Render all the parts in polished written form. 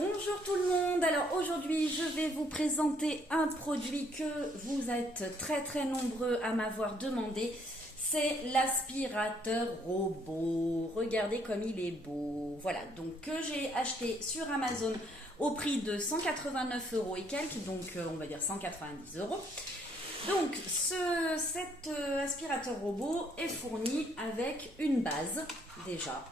Bonjour tout le monde, alors aujourd'hui je vais vous présenter un produit que vous êtes très nombreux à m'avoir demandé. C'est l'aspirateur robot. Regardez comme il est beau. Voilà, donc que j'ai acheté sur Amazon au prix de 189 € et quelques, donc on va dire 190 €. Donc cet aspirateur robot est fourni avec une base déjà.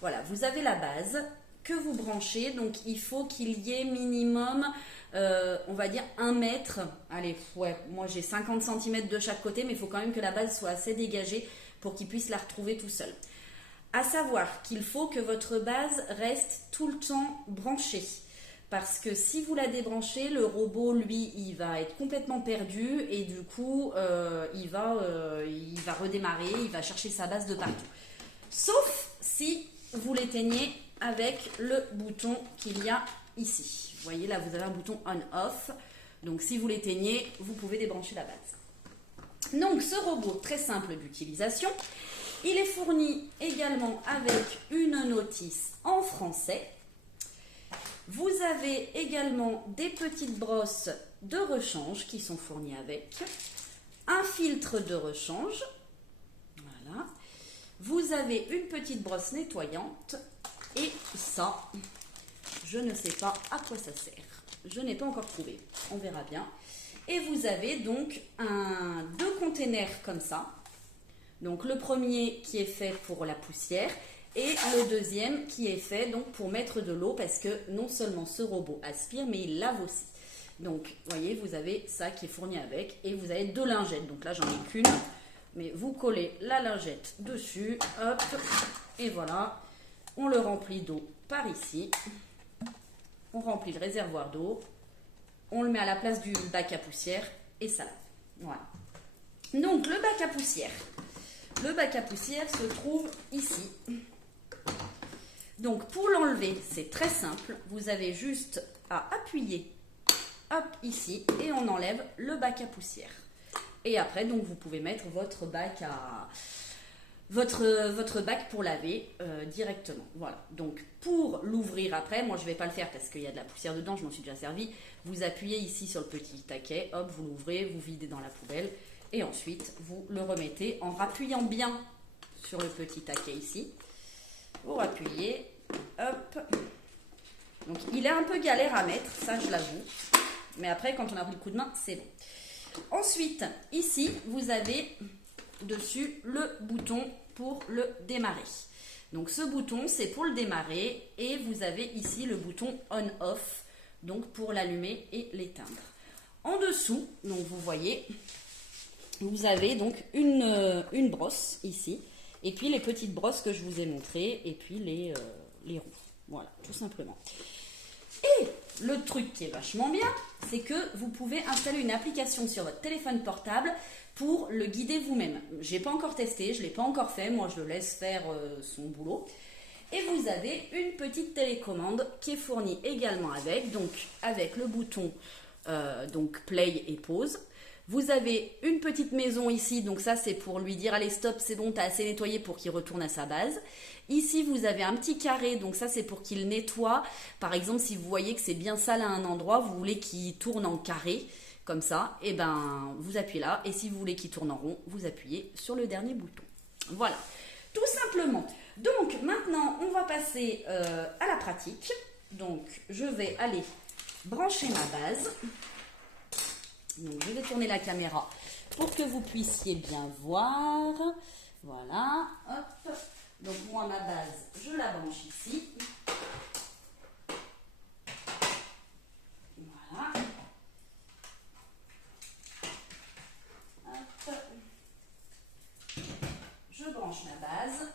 Voilà, vous avez la base que vous branchez, donc il faut qu'il y ait minimum, on va dire 1 mètre. Allez, ouais, moi j'ai 50 cm de chaque côté, mais il faut quand même que la base soit assez dégagée pour qu'il puisse la retrouver tout seul. À savoir qu'il faut que votre base reste tout le temps branchée. Parce que si vous la débranchez, le robot, lui, il va être complètement perdu et du coup, il va redémarrer, il va chercher sa base de partout. Sauf si vous l'éteignez avec le bouton qu'il y a ici. Vous voyez, là, vous avez un bouton on-off. Donc, si vous l'éteignez, vous pouvez débrancher la base. Donc, ce robot, très simple d'utilisation, il est fourni également avec une notice en français. Vous avez également des petites brosses de rechange qui sont fournies avec, un filtre de rechange, voilà. Vous avez une petite brosse nettoyante et ça, je ne sais pas à quoi ça sert. Je n'ai pas encore trouvé, on verra bien. Et vous avez donc deux containers comme ça. Donc le premier qui est fait pour la poussière et le deuxième qui est fait donc pour mettre de l'eau parce que non seulement ce robot aspire mais il lave aussi. Donc vous voyez, vous avez ça qui est fourni avec et vous avez 2 lingettes. Donc là j'en ai qu'une, mais vous collez la lingette dessus, hop, et voilà. On le remplit d'eau par ici. On remplit le réservoir d'eau. On le met à la place du bac à poussière et ça lave. Voilà. Donc le bac à poussière. Le bac à poussière se trouve ici. Donc pour l'enlever, c'est très simple. Vous avez juste à appuyer, hop, ici, et on enlève le bac à poussière. Et après, donc vous pouvez mettre votre bac à votre bac pour laver directement. Voilà. Donc pour l'ouvrir après, moi je vais pas le faire parce qu'il y a de la poussière dedans, je m'en suis déjà servi. Vous appuyez ici sur le petit taquet, hop, vous l'ouvrez, vous videz dans la poubelle et ensuite vous le remettez en rappuyant bien sur le petit taquet ici. Vous rappuyez, hop. Donc il est un peu galère à mettre, ça je l'avoue. Mais après quand on a pris le coup de main, c'est bon. Ensuite, ici, vous avez dessus le bouton pour le démarrer. Donc ce bouton, c'est pour le démarrer et vous avez ici le bouton on-off, donc pour l'allumer et l'éteindre. En dessous, donc vous voyez, vous avez donc une brosse ici et puis les petites brosses que je vous ai montrées et puis les roues. Voilà, tout simplement. Et le truc qui est vachement bien, c'est que vous pouvez installer une application sur votre téléphone portable pour le guider vous-même. Je n'ai pas encore testé, je ne l'ai pas encore fait, moi je le laisse faire son boulot. Et vous avez une petite télécommande qui est fournie également avec le bouton donc play et pause. Vous avez une petite maison ici, donc ça c'est pour lui dire allez stop, c'est bon, t'as assez nettoyé pour qu'il retourne à sa base. Ici vous avez un petit carré, donc ça c'est pour qu'il nettoie. Par exemple si vous voyez que c'est bien sale à un endroit, vous voulez qu'il tourne en carré, comme ça, et ben vous appuyez là. Et si vous voulez qu'il tourne en rond, vous appuyez sur le dernier bouton. Voilà, tout simplement. Donc maintenant on va passer à la pratique. Donc je vais aller brancher ma base. Donc, je vais tourner la caméra pour que vous puissiez bien voir. Voilà, hop. Donc, moi, ma base, je la branche ici. Voilà. Hop. Je branche ma base.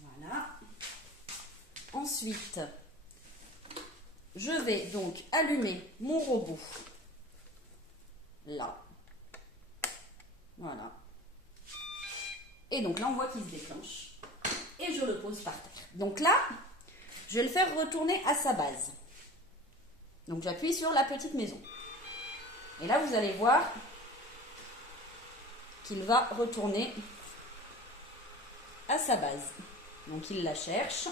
Voilà. Ensuite, je vais donc allumer mon robot, là, voilà, et donc là on voit qu'il se déclenche, et je le pose par terre. Donc là, je vais le faire retourner à sa base. Donc j'appuie sur la petite maison, et là vous allez voir qu'il va retourner à sa base. Donc il la cherche,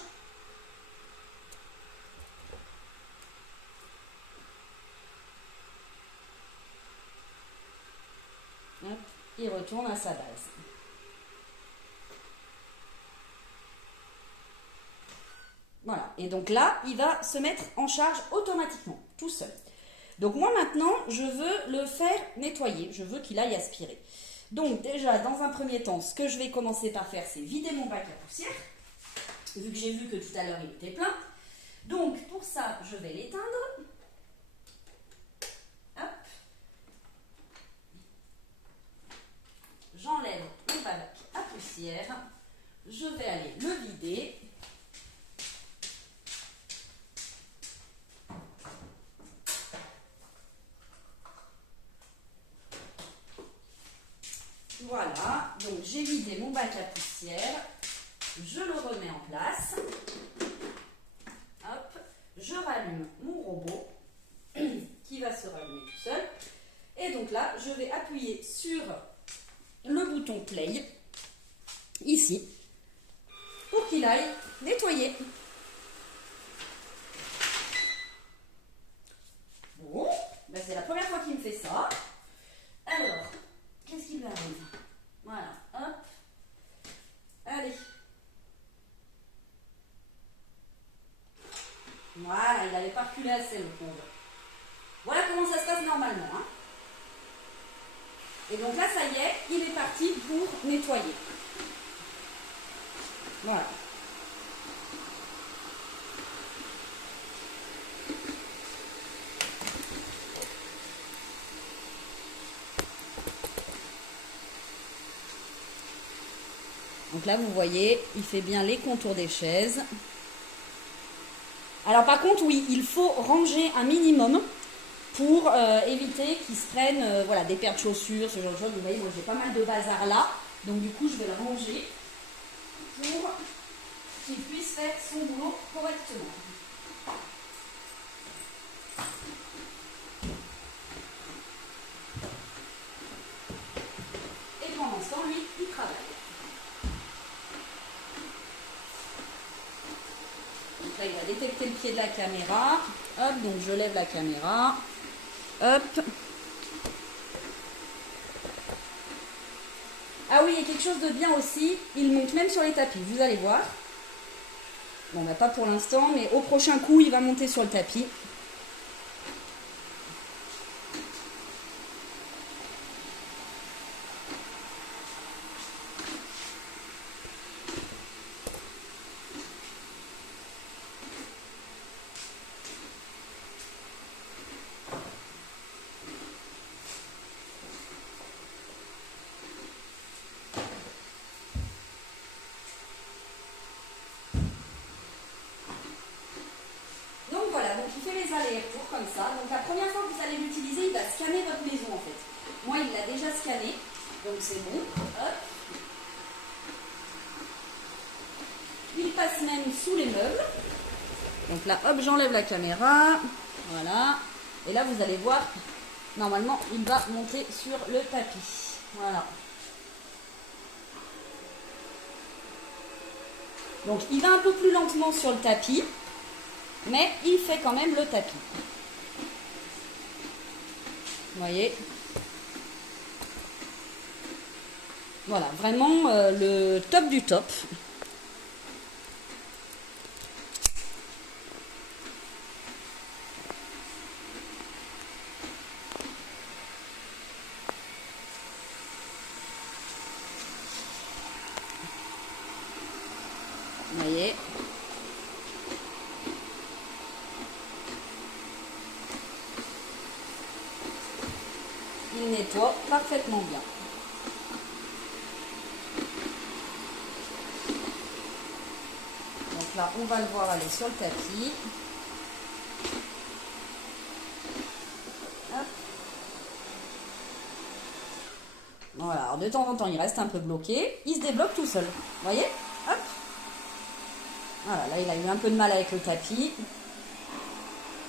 il retourne à sa base. Voilà, et donc là, il va se mettre en charge automatiquement, tout seul. Donc moi maintenant, je veux le faire nettoyer, je veux qu'il aille aspirer. Donc déjà, dans un premier temps, ce que je vais commencer par faire, c'est vider mon bac à poussière, vu que j'ai vu que tout à l'heure il était plein. Donc pour ça, je vais l'éteindre. Hop. J'enlève mon bac à poussière. Je vais aller le vider. Voilà, donc j'ai vidé mon bac à poussière, je le remets en place, hop, je rallume mon robot qui va se rallumer tout seul, et donc là, je vais appuyer sur le bouton play, ici, pour qu'il aille nettoyer. Bon, ben c'est la première fois qu'il me fait ça. Alors, qu'est-ce qui lui arrive? Voilà, hop. Allez. Voilà, il n'avait pas reculé assez, le pauvre. Voilà comment ça se passe normalement. Hein. Et donc là, ça y est, il est parti pour nettoyer. Voilà. Donc là, vous voyez, il fait bien les contours des chaises. Alors par contre, oui, il faut ranger un minimum pour éviter qu'ils se prennent voilà, des paires de chaussures, ce genre de choses. Vous voyez, moi j'ai pas mal de bazar là. Donc du coup, je vais le ranger pour qu'il puisse faire son boulot correctement. Et pendant ce temps, lui, il travaille. Donc là, il va détecter le pied de la caméra. Hop, donc je lève la caméra. Hop. Ah oui, il y a quelque chose de bien aussi. Il monte même sur les tapis, vous allez voir. Bon, bah, pas pour l'instant, mais au prochain coup, il va monter sur le tapis. Allers-retours comme ça. Donc la première fois que vous allez l'utiliser, il va scanner votre maison en fait. Moi, il l'a déjà scanné, donc c'est bon. Hop. Il passe même sous les meubles. Donc là, hop, j'enlève la caméra. Voilà. Et là, vous allez voir, normalement, il va monter sur le tapis. Voilà. Donc il va un peu plus lentement sur le tapis, mais il fait quand même le tapis. Vous voyez? Voilà, vraiment le top du top. Vous voyez? Il nettoie parfaitement bien. Donc là, on va le voir aller sur le tapis. Hop. Voilà, alors de temps en temps, il reste un peu bloqué. Il se débloque tout seul. Vous voyez? Hop. Voilà, là, il a eu un peu de mal avec le tapis.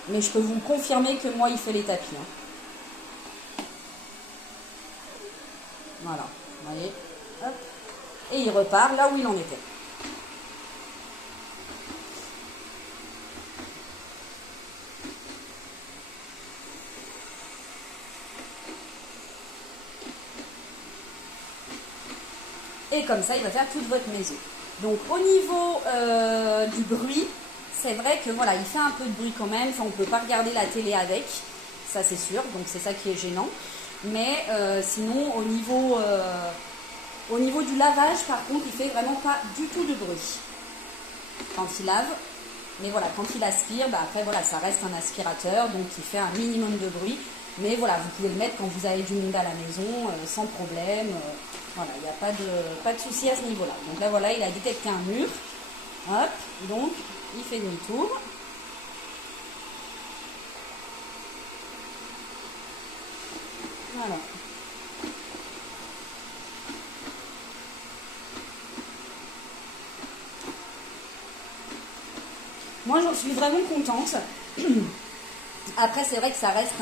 Mais je peux vous confirmer que moi, il fait les tapis. Hein. Voilà, vous voyez? Hop. Et il repart là où il en était. Et comme ça, il va faire toute votre maison. Donc au niveau du bruit, c'est vrai que voilà, il fait un peu de bruit quand même. Enfin, on ne peut pas regarder la télé avec, ça c'est sûr. Donc c'est ça qui est gênant. Mais sinon, au niveau du lavage, par contre, il fait vraiment pas du tout de bruit quand il lave. Mais voilà, quand il aspire, bah après voilà, ça reste un aspirateur, donc il fait un minimum de bruit. Mais voilà, vous pouvez le mettre quand vous avez du monde à la maison, sans problème. Voilà, il n'y a pas de souci à ce niveau-là. Donc là voilà, il a détecté un mur. Hop, donc il fait demi-tour. Voilà. Moi, j'en suis vraiment contente. Après, c'est vrai que ça reste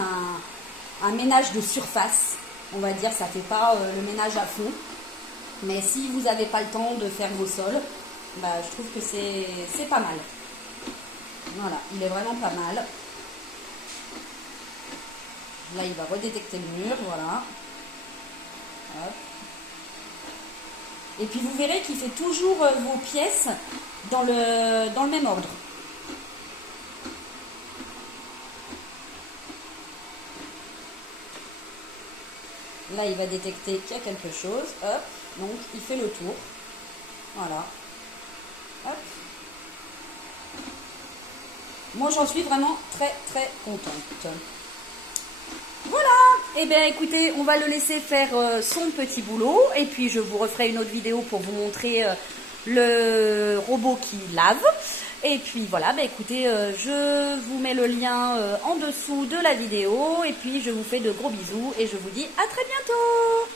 un ménage de surface. On va dire, ça ne fait pas le ménage à fond. Mais si vous n'avez pas le temps de faire vos sols, bah, je trouve que c'est pas mal. Voilà, il est vraiment pas mal. Là, il va redétecter le mur, voilà. Hop. Et puis, vous verrez qu'il fait toujours vos pièces dans le même ordre. Là, il va détecter qu'il y a quelque chose. Hop, donc il fait le tour. Voilà. Hop. Moi, j'en suis vraiment très, très contente. Voilà. Eh bien, écoutez, on va le laisser faire son petit boulot. Et puis, je vous referai une autre vidéo pour vous montrer le robot qui lave. Et puis voilà, bah écoutez, je vous mets le lien en dessous de la vidéo et puis je vous fais de gros bisous et je vous dis à très bientôt.